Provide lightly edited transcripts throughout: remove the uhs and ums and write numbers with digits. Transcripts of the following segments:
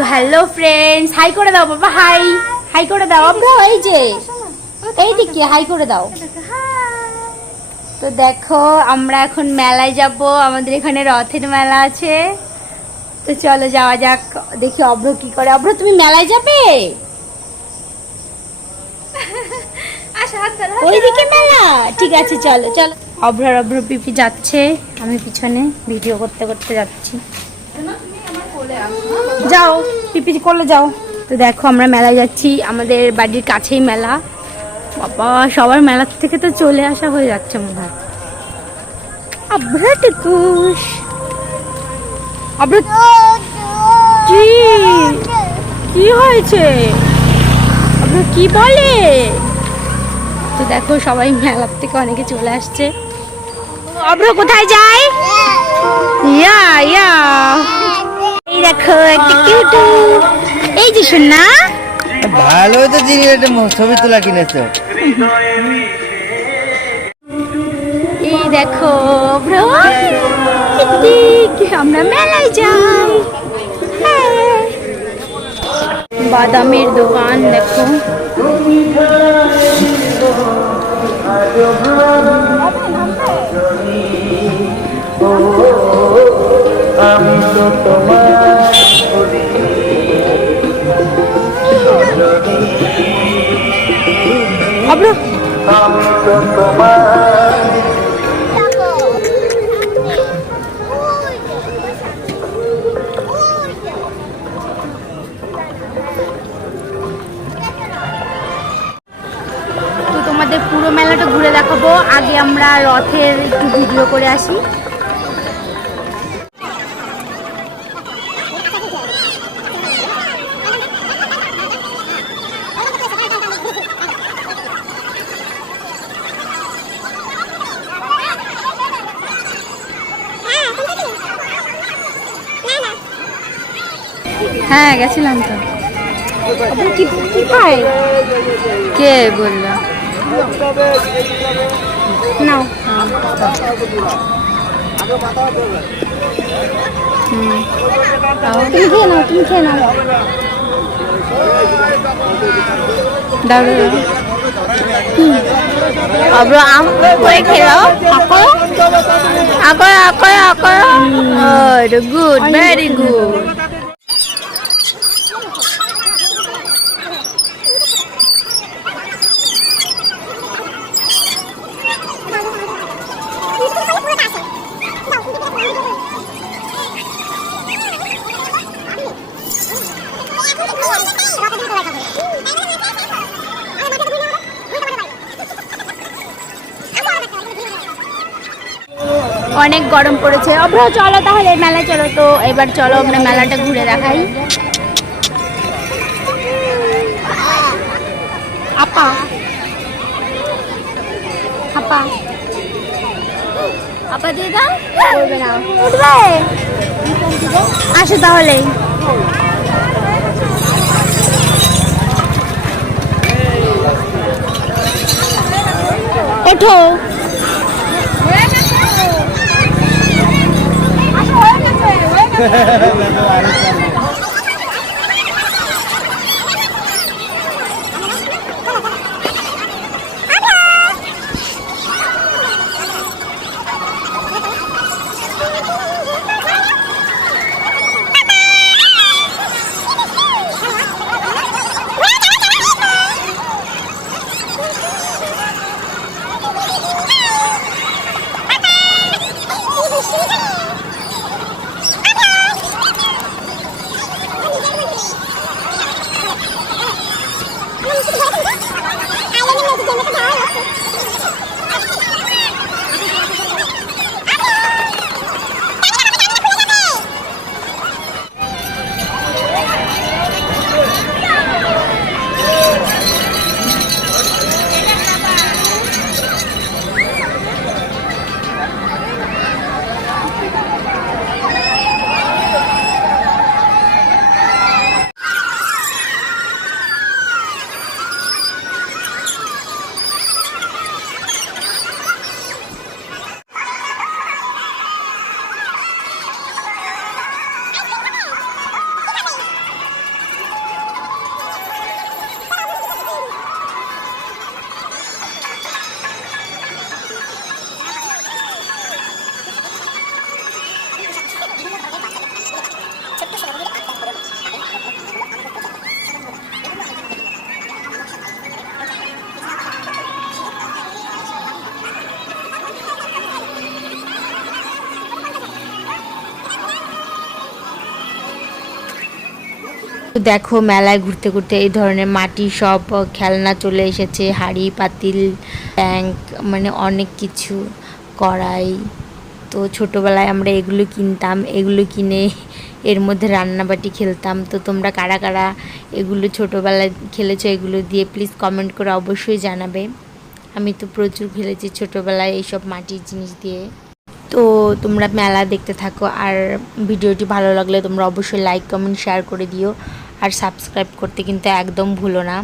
তো hello friends, high করে দাও বাবা, হাই হাই করে দাও। আমরা এই যে এইদিকে হাই করে দাও। তো দেখো আমরা এখন মেলায় যাব, আমাদের এখানে রথের মেলা আছে। তো চলো যাওয়া যাক, দেখি অভ্র কি করে। অভ্র তুমি মেলায় যাবে? ওইদিকে মেলা, ঠিক আছে চলো চলো। অভ্র পিপি যাচ্ছে, আমি পিছনে ভিডিও করতে করতে যাচ্ছি। যাও পিপি কোলে যাও। তো দেখো আমরা মেলায় যাচ্ছি, আমাদের বাড়ির কাছেই মেলা। বাবা সবার মেলার থেকে তো চলে আসা হয়ে যাচ্ছে মনে হয়। অভ্র টুকুস, অভ্র কি কি হয়েছে? অভ্র কি বলে? তো দেখো সবাই মেলার থেকে অনেকে চলে আসছে। অভ্র কোথায় যায়? ইয়া ইয়া, এই দেখো একটা কিউটু, এই যে শোনা। ভালো তো জিনিস, একটা ছবি তোলা কিনেছো। এই দেখো অভ্র, আমরা মেলায় যাই। বাদামের দোকান দেখো। আমি তো তোমার অভ্র, আমি তো তোমার। তো তোমাদের পুরো মেলাটা ঘুরে দেখাবো, আগে আমরা রথের একটু ভিডিও করে আসি। হ্যাঁ গেছিলাম তো। কি কি খায়? কে বললো? নাও। তুমি খেয়ে নাও, তুমি খেয়ে নাও। দাও দাও। অভ্র আম করে খেলাও। আকর আকর আকর। Good, very good. অনেক গরম পড়েছে। অভ্র চলো তাহলে মেলায় চলো। তো এবার চলো আমরা মেলাটা ঘুরে দেখাই। আপা আপা আপা দিয়ে দাও। করবে না, উঠবে। আসো তাহলে। ওঠো। তো দেখো মেলায় ঘুরতে ঘুরতে এই ধরনের মাটির সব খেলনা চলে এসেছে, হাঁড়ি পাতিল ট্যাঙ্ক, মানে অনেক কিছু, কড়াই। তো ছোটোবেলায় আমরা এগুলো কিনতাম, এগুলো কিনে এর মধ্যে রান্নাবাটি খেলতাম। তো তোমরা কারা কারা এগুলো ছোটোবেলায় খেলেছো এগুলো দিয়ে প্লিজ কমেন্ট করে অবশ্যই জানাবে। আমি তো প্রচুর খেলেছি ছোটোবেলায় এইসব মাটির জিনিস দিয়ে। তো তোমরা মেলা দেখতে থাকো, আর ভিডিওটি ভালো লাগলে তোমরা অবশ্যই লাইক কমেন্ট শেয়ার করে দিও, আর সাবস্ক্রাইব করতে কিন্তু একদম ভুলো না।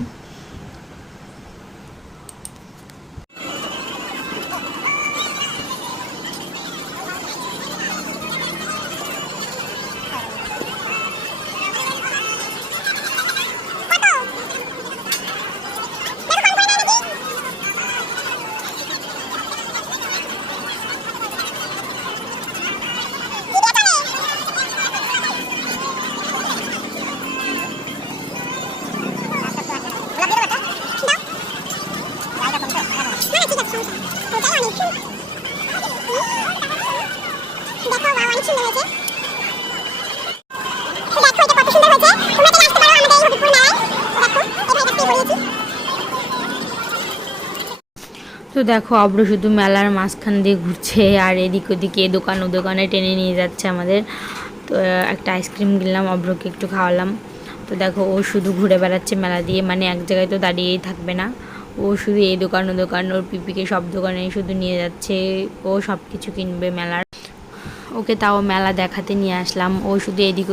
তো দেখো অব্র শুধু মেলার মাঝখান দিয়ে ঘুরছে, আর এদিক ওদিকে দোকান ও দোকানে টেনে নিয়ে যাচ্ছে আমাদের। তো একটা আইসক্রিম কিনলাম, অব্রকে একটু খাওয়ালাম। তো দেখো ও শুধু ঘুরে বেড়াচ্ছে মেলা দিয়ে, মানে এক জায়গায় তো দাঁড়িয়েই থাকবে না, ও শুধু এই দোকান ও দোকান, ওর পিপিকে সব দোকানে শুধু নিয়ে যাচ্ছে, ও সব কিছু কিনবে মেলার। ওকে তাও মেলা দেখাতে নিয়ে আসলাম, ও শুধু এদিক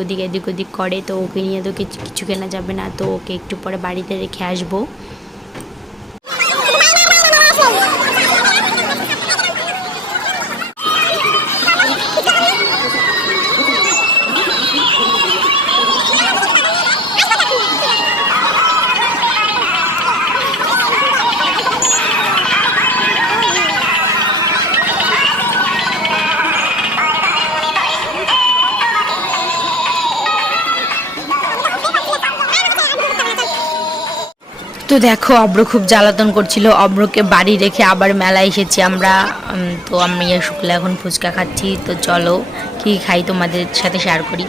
ওদিক করে, তো ওকে নিয়ে তো কিছু কেনা যাবে না, তো ওকে একটু পরে বাড়িতে রেখে আসবো। তো দেখো অব্র খুব জ্বালাতন করছিল, অব্রকে বাড়ি রেখে আবার মেলায় এসেছি আমরা। তো আমি আর শুক্লা এখন ফুচকা খাচ্ছি। তো চলো কি খাই তোমাদের সাথে শেয়ার করি।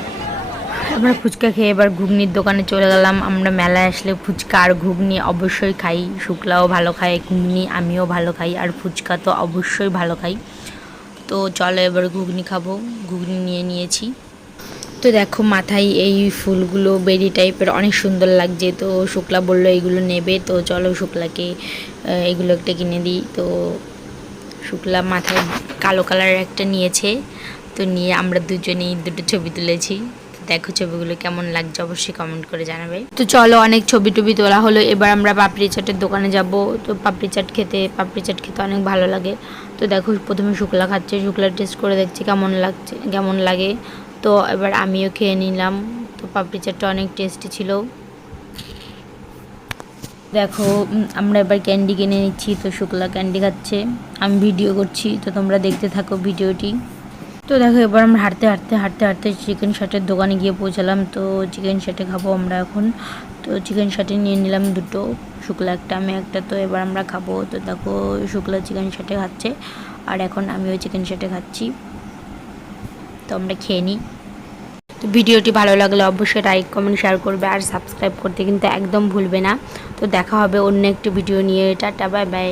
আমরা ফুচকা খেয়ে এবার ঘুগনির দোকানে চলে গেলাম। আমরা মেলায় আসলে ফুচকা আর ঘুগনি অবশ্যই খাই, শুক্লাও ভালো খায় ঘুগনি, আমিও ভালো খাই, আর ফুচকা তো অবশ্যই ভালো খাই। তো চলো এবার ঘুগনি খাবো, ঘুগনি নিয়ে নিয়েছি। তো দেখো মাথায় এই ফুলগুলো বেরি টাইপের অনেক সুন্দর লাগছে, তো শুক্লা বললো এইগুলো নেবে, তো চলো শুক্লাকে এগুলো একটা কিনে দিই। তো শুক্লা মাথায় কালো কালারের একটা নিয়েছে, তো নিয়ে আমরা দুজনেই দুটো ছবি তুলেছি। দেখো ছবিগুলো কেমন লাগছে অবশ্যই কমেন্ট করে জানাবে। তো চলো অনেক ছবি টবি তোলা হলো, এবার আমরা পাপড়ি চাটের দোকানে যাব। তো পাপড়ি চাট খেতে অনেক ভালো লাগে। তো দেখো প্রথমে শুক্লা খাচ্ছে, শুক্লা টেস্ট করে দেখছে কেমন লাগে। তো এবার আমিও খেয়ে নিলাম। তো পাপড়ি চাটটা অনেক টেস্টি ছিল। দেখো আমরা এবার ক্যান্ডি কিনে নিচ্ছি, তো শুক্লা ক্যান্ডি খাচ্ছে, আমি ভিডিও করছি, তো তোমরা দেখতে থাকো ভিডিওটি। তো দেখো এবার আমরা হাঁটতে চিকেন শার্টের দোকানে গিয়ে পৌঁছালাম। তো চিকেন শার্টে খাবো আমরা এখন। তো চিকেন শার্টে নিয়ে নিলাম দুটো, শুক্লা একটা আমি একটা। তো এবার আমরা খাবো। তো দেখো শুক্লা চিকেন শার্টে খাচ্ছে, আর এখন আমিও চিকেন শার্টে খাচ্ছি। তো আমরা খেয়ে নিই। তো ভিডিওটি ভালো লাগলে অবশ্যই লাইক কমেন্ট শেয়ার করবে, আর সাবস্ক্রাইব করতে কিন্তু একদম ভুলবে না। তো দেখা হবে অন্য একটি ভিডিও নিয়ে। Tata bye bye.